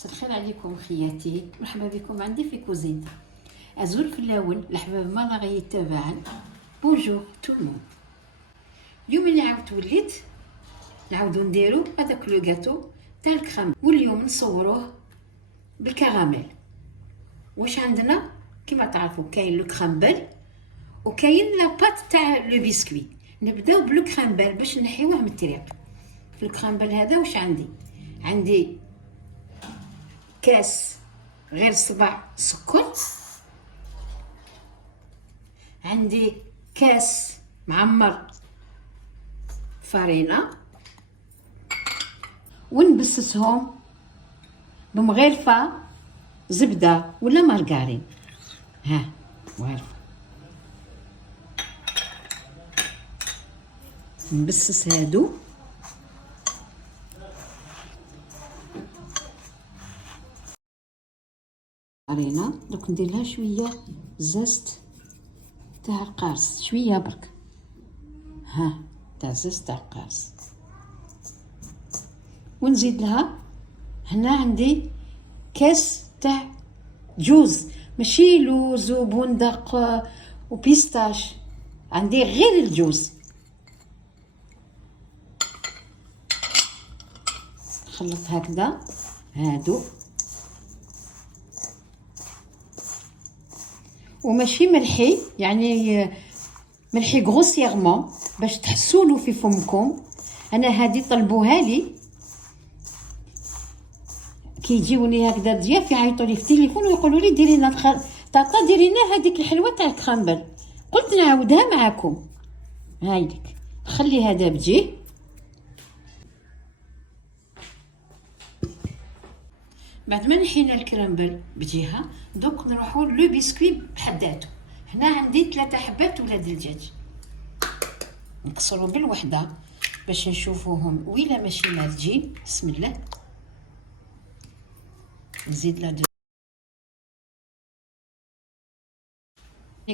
مساء الخير عليكم خياتي، مرحبا بكم عندي في كوزينتي. ازول في الاول الحباب ما راهي يتابعن. بونجور تو المون. اليوم اللي عاودت وليت نعاودو نديرو هذاك لو غاتو تاع الكريم، واليوم نصوروه بالكراميل. واش عندنا؟ كيما تعرفوا كاين لو كرامبل وكاين لا بات تاع لو بيسكوي. نبداو بلو كرامبل باش نحيوه من الطريق. في الكرامبل هذا واش عندي كاس غير 7 سكر، عندي كاس معمر فارينة، ونبسسهم بمغرفة زبدة ولا مارغرين. ها مغرفة نبسس هادو فارينة. دوك ندير لها شوية زست تاع القارص، شوية برك، ها تاع زست تاع القارص. ونزيد لها هنا عندي كاس تاع جوز، ماشي لوز وبندق وبيستاش، عندي غير الجوز. نخلط هكذا هادو، وماشي ملحي، يعني ملحي غروسييرمون باش تحسولو في فمكم. انا هادي طلبوها لي كي يجيوني هكذا ضياف، يعيطوا لي في التليفون ويقولوا لي ديري لنا طاطا ديري لنا هذيك الحلوه تاع الكرامبل. قلت نعاودها معكم. هايلك نخلي هذا بجيه. بعد ما نحينا الكرامبل بجهه، دوك نروحوا لو بيسكوي بحداتو. هنا عندي 3 حبات ولاد الدجاج، نكسروا بالوحده باش نشوفوهم ويلا ماشي مالجين. بسم الله. نزيد لا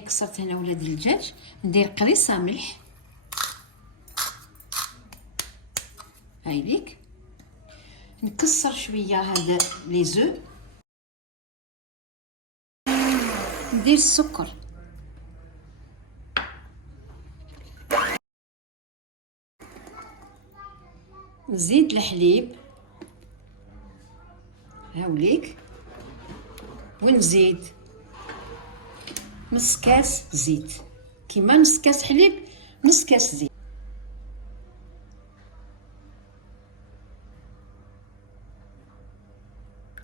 كسرت هنا ولاد الدجاج، ندير قريصه ملح. هايليك نكسر شويه هذا لي زو، ندير السكر، نزيد الحليب هاوليك، ونزيد نص كاس زيت، كيما نص كاس حليب نص كاس زيت.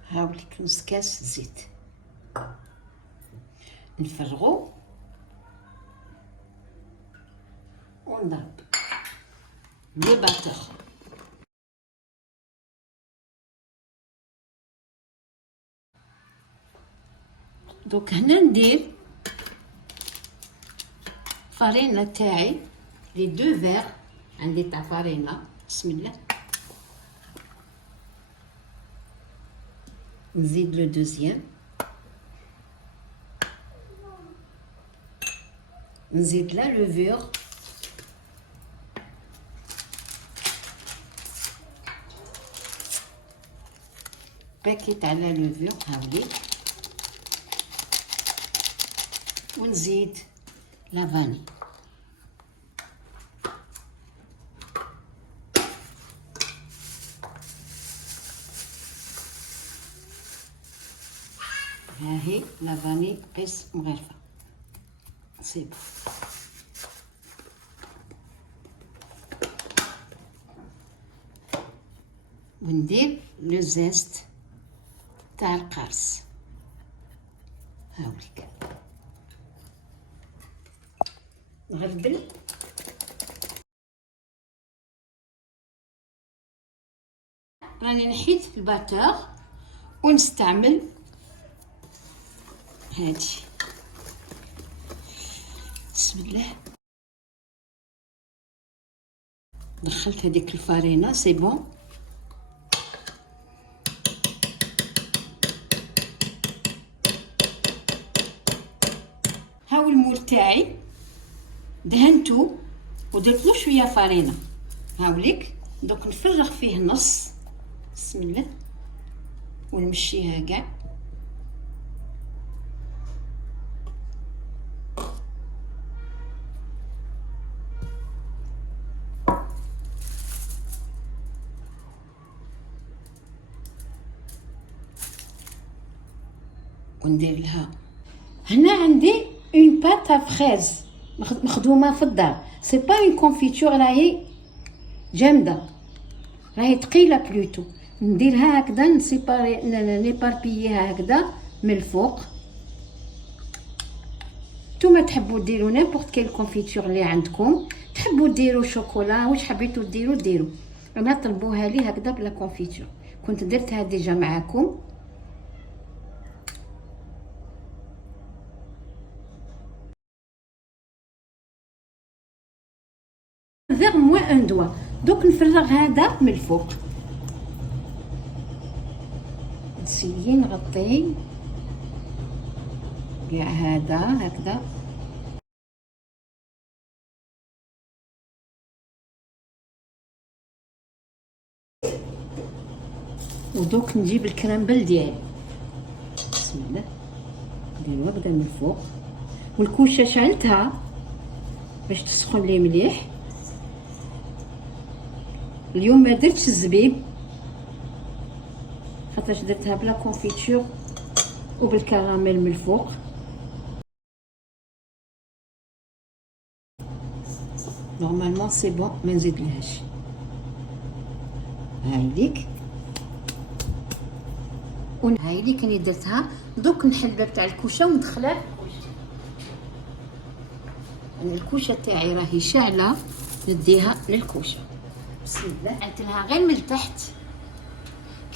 هاوليك نص كاس زيت، نفرغو ونضرب لي باتور. دوك هنا ندير فارينة تاعي لي 2 فيغ عندي تاع فارينة. بسم الله. نزيد لو دوزيام، نزيد لا لوفور، باكيت على لوفور هاولي، ونزيد لا فاني. هاهي لا فاني قيس مغرفة سي بون. وندير لو زيست تاع القرص هاوليك، نغربل راني نحيت الباتور ونستعمل هادي. بسم الله. دخلت هذيك الفارينة سي بون. هاو المول تاعي دهنتو ودرتلو شويه فارينة هاوليك. دوك نفرغ فيه نص. بسم الله. ونمشيها كاع. وندير لها هنا عندي اون بات فريز مخدومه في الدار. سي با اون كونفيتور راهي جامده، راهي ثقيله بلوتو. نديرها هكذا، نسيباري نيباربييها هكذا من الفوق. نتوما تحبوا ديروا نيمبورط كيل كونفيتور اللي عندكم، تحبوا ديروا شوكولا، واش حبيتوا ديروا. انا طلبوها لي هكذا بلا كونفيتور، كنت درتها ديجا معاكم. فيغ موان ان دوا. دوك نفرغ هذا من الفوق، نسيي نغطي كاع هذا هكذا. ودوك نجيب الكرامبل ديالي، بسم الله، نديرو هكذا من الفوق. والكوشه شعلتها باش تسخن لي مليح. اليوم ما درتش الزبيب خاطرش درتها بلا كونفيتور وبالكراميل من الفوق. نورمالمون سي بون، ما نزيدلهاش. هاي ليك، هاي ليك راني درتها. دوك نحل تاع الكوشه وندخلها الكوشه. انا الكوشه تاعي راهي شاعله، نديها للكوشه. بسم الله. عدلها غير من تحت،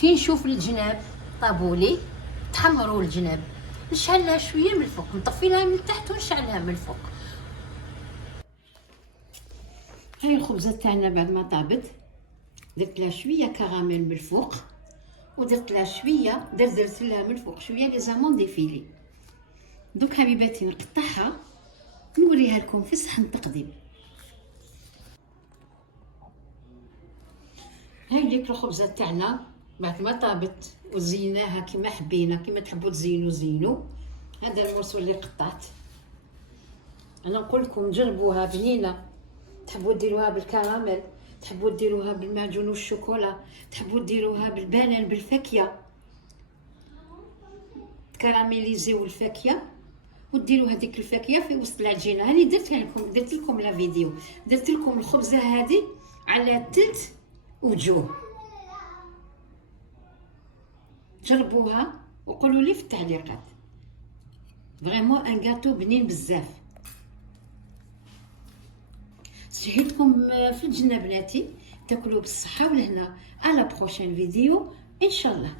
كي نشوف الجناب طابولي تحمروا الجناب، نشعلها شويه من الفوق، نطفي لها من تحت ونشعلها من الفوق. هاي الخبزه تاعنا بعد ما طابت، درت لها شويه كراميل من الفوق، ودرت لها شويه درت لها من الفوق شويه لي زامون ديفيلي. دوك حبيباتي نقطعها نوريها لكم في صحن تقديم. هاي ديك الخبزه تاعنا بعد ما طابت وزيناها كما حبينا، كما تحبوا تزينوا زينوا. هذا المرسول اللي قطعت. انا نقول لكم جربوها بنينه، تحبوا ديروها بالكراميل، تحبوا ديروها بالمعجون والشوكولا، تحبوا ديروها بالبنان بالفاكهه، تكراميليزيو الفاكهه وديروا هذيك الفاكهه في وسط العجينه. هاني درت لكم لا فيديو، درت لكم الخبزه هذه على ثلث وجوه. جربوها وقولوا لي في التعليقات. فريمون ان غاتو بنين بزاف. صحيتكم في الجنه بناتي، تاكلوا بالصحه والهنا. على بروشين فيديو ان شاء الله.